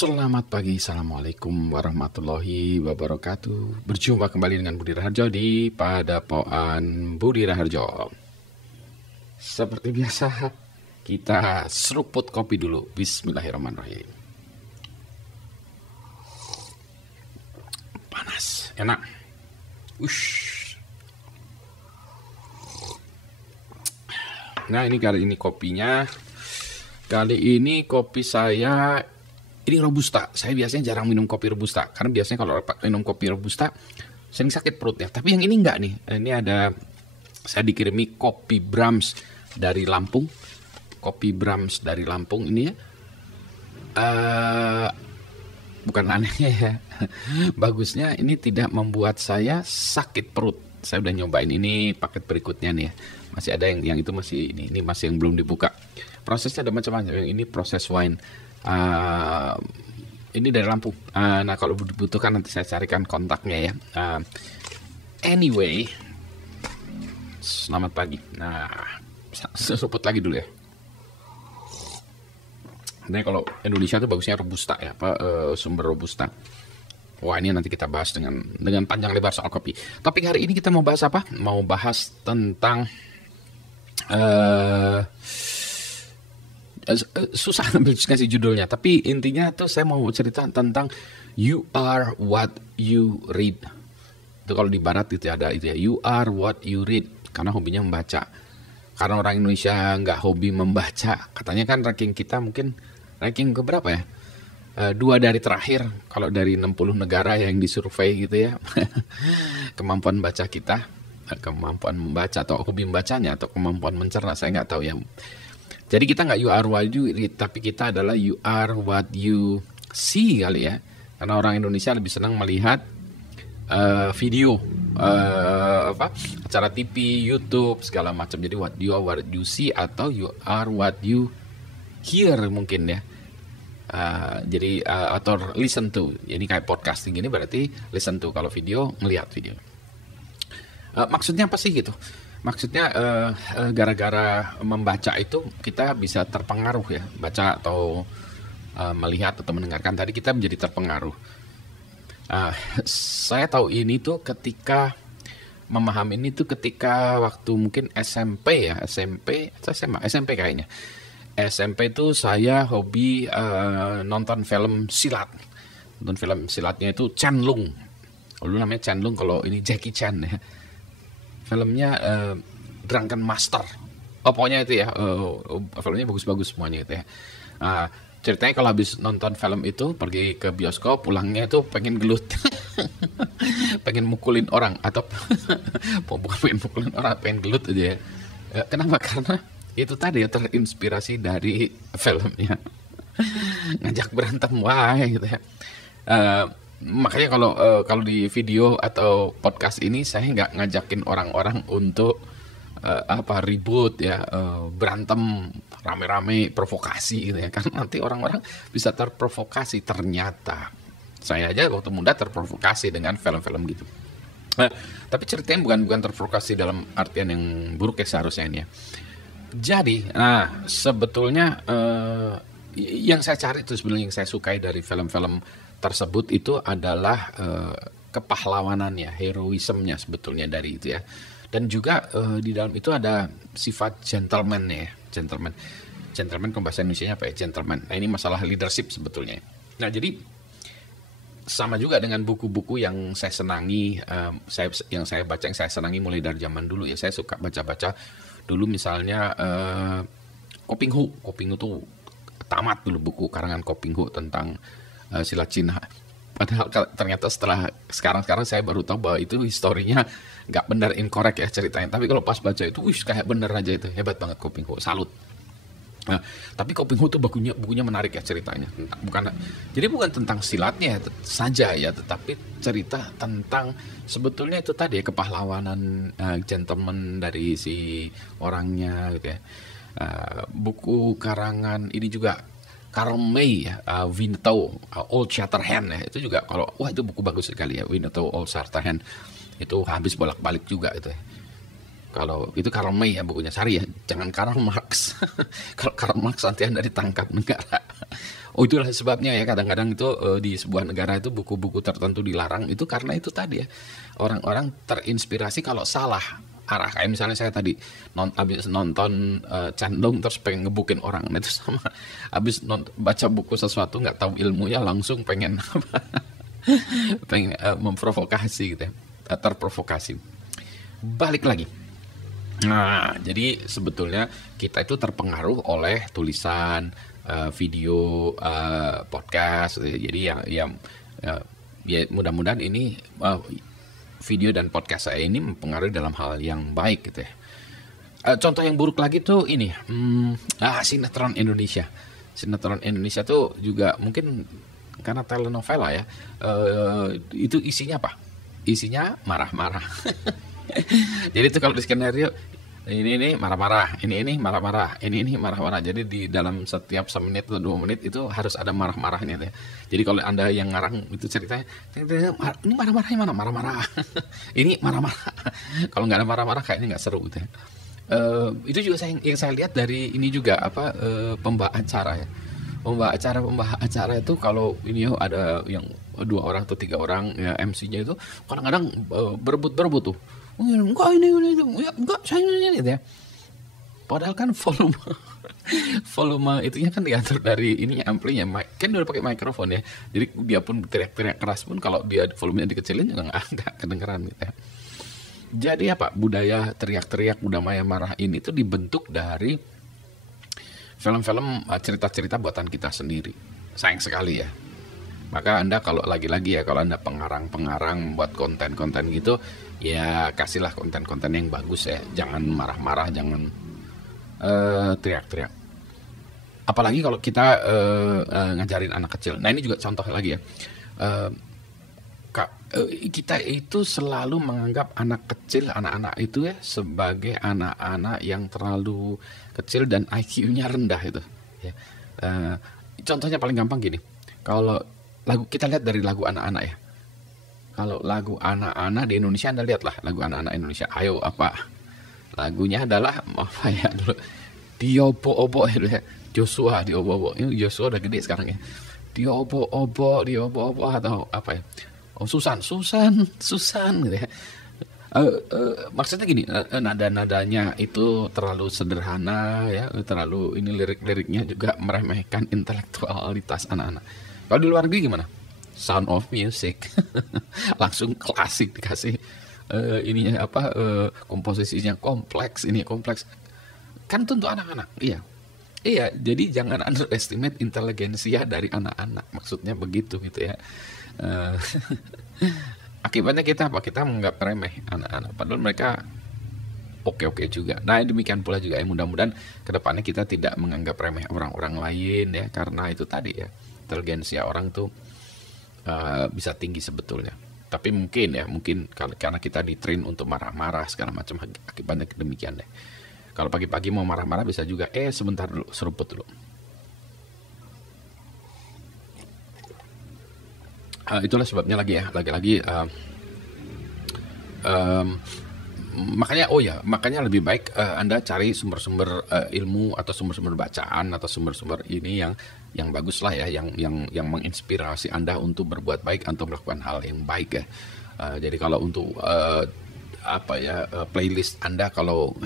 Selamat pagi, Assalamualaikum warahmatullahi wabarakatuh. Berjumpa kembali dengan Budi Raharjo di Padepokan Budi Raharjo. Seperti biasa, kita seruput kopi dulu. Bismillahirrahmanirrahim. Panas, enak. Ush. Nah, ini kali ini kopinya. Kali ini kopi saya ini Robusta. Saya biasanya jarang minum kopi Robusta karena biasanya kalau minum kopi Robusta sering sakit perut ya. Tapi yang ini enggak nih. Ini ada, saya dikirimi kopi Brahms dari Lampung. Kopi Brahms dari Lampung ini ya. Bukan anehnya ya. Bagusnya ini tidak membuat saya sakit perut. Saya udah nyobain ini paket berikutnya nih ya. Masih ada yang itu masih ini masih yang belum dibuka. Prosesnya ada macam-macam. Yang ini proses wine. Ini dari Lampung. Nah, kalau dibutuhkan nanti saya carikan kontaknya ya. Anyway, selamat pagi. Nah, seruput lagi dulu ya. Nah, kalau Indonesia tuh bagusnya Robusta ya, sumber Robusta. Wah, ini nanti kita bahas dengan panjang lebar soal kopi. Topik hari ini kita mau bahas apa? Mau bahas tentang susah ngasih judulnya, tapi intinya tuh saya mau cerita tentang you are what you read. Itu kalau di barat itu ada itu ya, you are what you read, karena hobinya membaca. Karena orang Indonesia nggak hobi membaca, katanya kan ranking kita mungkin ranking keberapa ya? 2 dari terakhir kalau dari 60 negara yang disurvei gitu ya. Kemampuan baca kita, kemampuan membaca atau hobi membacanya atau kemampuan mencerna, saya nggak tahu ya. Jadi kita nggak you are what you read, tapi kita adalah you are what you see kali ya. Karena orang Indonesia lebih senang melihat video, acara TV, YouTube, segala macam. Jadi what you see atau you are what you hear mungkin ya. Jadi atau listen to. Jadi kayak podcasting ini berarti listen to. Kalau video, melihat video. Maksudnya apa sih gitu? Maksudnya gara-gara membaca itu kita bisa terpengaruh ya. Baca atau melihat atau mendengarkan tadi kita menjadi terpengaruh. Saya tahu ini tuh ketika memahami ini tuh ketika waktu mungkin SMP ya. SMP kayaknya. SMP itu saya hobi nonton film silat. Nonton film silatnya itu Chen Lung. Dulu namanya Chen Lung, kalau ini Jackie Chan ya. Filmnya Drunken Master. Pokoknya itu ya, filmnya bagus-bagus semuanya gitu ya. Ceritanya kalau habis nonton film itu, pergi ke bioskop, pulangnya itu pengen gelut. Pengen mukulin orang. Atau bukan pengen mukulin orang, pengen gelut aja ya. Kenapa? Karena itu tadi ya, terinspirasi dari filmnya. Ngajak berantem, wah gitu ya. Makanya kalau di video atau podcast ini saya nggak ngajakin orang-orang untuk ribut ya, berantem rame-rame, provokasi gitu ya, karena nanti orang-orang bisa terprovokasi. Ternyata saya aja waktu muda terprovokasi dengan film-film gitu. Tapi ceritanya bukan terprovokasi dalam artian yang buruk ya seharusnya ini ya. Jadi sebetulnya yang saya cari itu sebenarnya, yang saya sukai dari film-film tersebut itu adalah kepahlawanannya, heroismnya sebetulnya dari itu ya. Dan juga di dalam itu ada sifat gentleman ya, gentleman kalau bahasa Indonesia apa ya, gentleman. Nah, ini masalah leadership sebetulnya. Nah, jadi sama juga dengan buku-buku yang saya senangi, yang saya baca, yang saya senangi mulai dari zaman dulu ya. Saya suka baca-baca dulu misalnya Koping Hu tuh tamat dulu buku karangan Koping Hu tentang silat Cina. Padahal ternyata setelah sekarang saya baru tahu bahwa itu historinya nggak benar, incorrect ya ceritanya. Tapi kalau pas baca itu, kayak bener aja, itu hebat banget Koping Hu, salut. Nah, tapi Koping Hu tuh bukunya menarik ya ceritanya. Jadi bukan tentang silatnya saja ya, tetapi cerita tentang sebetulnya itu tadi ya, kepahlawanan gentleman dari si orangnya gitu ya. Buku karangan ini juga Karl May ya, Winnetou, Old Shatterhand ya, itu juga itu buku bagus sekali ya, Winnetou, Old Shatterhand, itu habis bolak-balik juga itu ya. Kalau itu Karl May ya bukunya, sorry ya, jangan Karl Marx. Kalau Karl Marx nanti Anda ditangkap negara. Oh, itulah sebabnya ya kadang-kadang itu di sebuah negara itu buku-buku tertentu dilarang itu karena itu tadi ya. Orang-orang terinspirasi kalau salah arah, kayak misalnya saya tadi habis nonton Candong terus pengen ngebukin orang. Nah, itu sama habis baca buku sesuatu nggak tahu ilmunya langsung pengen pengen memprovokasi gitu ya. Terprovokasi. Balik lagi. Nah, jadi sebetulnya kita itu terpengaruh oleh tulisan, video, podcast. Jadi ya mudah-mudahan ini video dan podcast saya ini mempengaruhi dalam hal yang baik gitu ya. Contoh yang buruk lagi tuh ini, sinetron Indonesia. Sinetron Indonesia tuh juga mungkin karena telenovela ya. Itu isinya apa? Isinya marah-marah. Jadi itu kalau di skenario ini marah-marah, ini marah-marah, ini marah-marah. Jadi di dalam setiap 1 menit atau 2 menit itu harus ada marah-marahnya ya. Jadi kalau Anda yang ngarang itu ceritanya, ini marah-marahnya mana? Marah-marah. Ini marah-marah. Kalau nggak ada marah-marah kayaknya nggak seru gitu ya. Itu juga yang saya lihat dari ini juga pembawa acara ya. Pembawa acara itu kalau ini ada yang 2 orang atau 3 orang ya MC-nya itu kadang-kadang berebut tuh. Enggak ini ya, enggak saya ini gitu ya. Padahal kan volume itunya kan diatur dari ininya amplinya, kan udah pakai mikrofon ya. Jadi dia pun teriak-teriak keras pun kalau dia volumenya dikecilin juga nggak kedengeran gitu ya. Jadi apa budaya teriak-teriak, budaya marah ini tuh dibentuk dari film-film cerita-cerita buatan kita sendiri. Sayang sekali ya. Maka Anda kalau lagi-lagi ya kalau Anda pengarang-pengarang buat konten-konten gitu, ya kasihlah konten-konten yang bagus ya. Jangan marah-marah, jangan teriak-teriak. Apalagi kalau kita ngajarin anak kecil. Nah ini juga contoh lagi ya. Kita itu selalu menganggap anak kecil, anak-anak itu ya sebagai anak-anak yang terlalu kecil dan IQ-nya rendah itu. Ya. Contohnya paling gampang gini. Kalau kita lihat dari lagu anak-anak ya. Kalau lagu anak-anak di Indonesia Anda lihatlah lagu anak-anak Indonesia. Ayo apa? Lagunya adalah apa ya dulu? Diobo-obo ya. Joshua diobo-obo. Ini Joshua udah gede sekarang ya. Diobo-obo atau apa ya? Oh Susan gitu ya. Maksudnya gini, nada-nadanya itu terlalu sederhana ya, terlalu ini lirik-liriknya juga meremehkan intelektualitas anak-anak. Kalau di luar negeri gimana? Sound of Music, langsung klasik dikasih ininya apa komposisinya kompleks, ini kompleks. Kan itu untuk anak-anak, iya. Jadi jangan underestimate inteligensia dari anak-anak, maksudnya begitu gitu ya. Akibatnya kita apa? Kita menganggap remeh anak-anak, padahal mereka oke-oke juga. Nah demikian pula juga ya, mudah-mudahan kedepannya kita tidak menganggap remeh orang-orang lain ya, karena itu tadi ya, inteligensia orang tuh bisa tinggi sebetulnya. Tapi mungkin karena kita di-train untuk marah-marah segala macam, akibatnya demikian deh. Kalau pagi-pagi mau marah-marah bisa juga sebentar dulu, seruput dulu. Itulah sebabnya lagi-lagi makanya lebih baik Anda cari sumber-sumber ilmu atau sumber-sumber bacaan atau sumber-sumber ini yang bagus lah ya, yang menginspirasi Anda untuk berbuat baik atau melakukan hal yang baik ya. Jadi kalau untuk playlist Anda kalau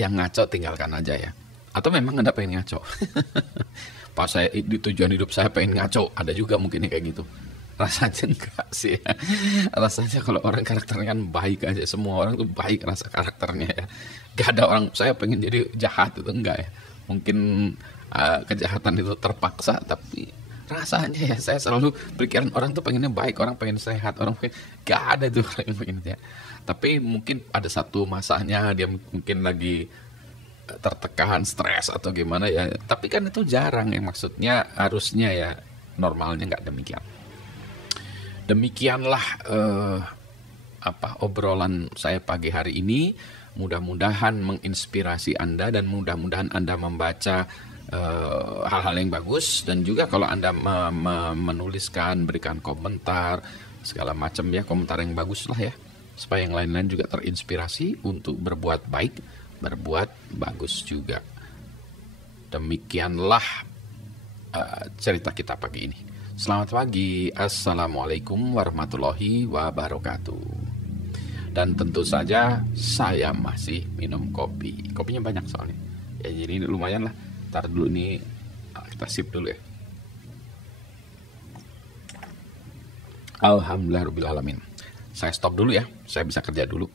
yang ngaco tinggalkan aja ya. Atau memang Anda pengen ngaco. Pas tujuan hidup saya pengen ngaco, ada juga mungkin kayak gitu. Rasanya enggak sih ya. Rasanya kalau orang karakternya kan baik aja, semua orang tuh baik rasa karakternya ya. Gak ada orang saya pengen jadi jahat itu enggak ya. Mungkin kejahatan itu terpaksa, tapi rasanya ya saya selalu pikiran orang tuh pengennya baik, orang pengen sehat, orang pengen, gak ada tuh orang yang pengen ya. Tapi mungkin ada satu masanya dia mungkin lagi tertekan, stres atau gimana ya. Tapi kan itu jarang ya, maksudnya harusnya ya normalnya nggak demikian. Demikianlah obrolan saya pagi hari ini. Mudah-mudahan menginspirasi Anda dan mudah-mudahan Anda membaca hal-hal yang bagus, dan juga kalau Anda menuliskan, berikan komentar segala macam ya, komentar yang bagus lah ya, supaya yang lain-lain juga terinspirasi untuk berbuat baik, berbuat bagus juga. Demikianlah cerita kita pagi ini. Selamat pagi, Assalamualaikum warahmatullahi wabarakatuh. Dan tentu saja saya masih minum kopi. Kopinya banyak soalnya. Ya jadi lumayan lah. Ntar dulu nih kita sip dulu ya. Alhamdulillahirrahmanirrahim. Saya stop dulu ya. Saya bisa kerja dulu.